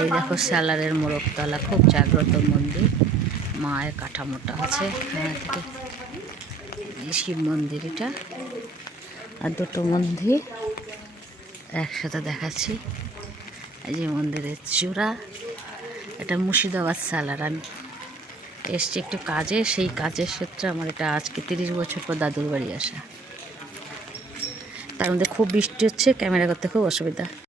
এই দেখো স্যালারের মোরগতলা, খুব জাগ্রত মন্দির। মায়ের কাঠামোটা আছে হ্যাঁ থেকে এই শিব মন্দির এটা আর দুটো মন্দির একসাথে দেখাচ্ছি। এই যে মন্দিরের চূড়া, এটা মুর্শিদাবাদ স্যালার। আমি এসছি একটু কাজে, সেই কাজের ক্ষেত্রে আমার এটা আজকে তিরিশ বছর পর দাদুর বাড়ি আসা। তার মধ্যে খুব বৃষ্টি হচ্ছে, ক্যামেরা করতে খুব অসুবিধা।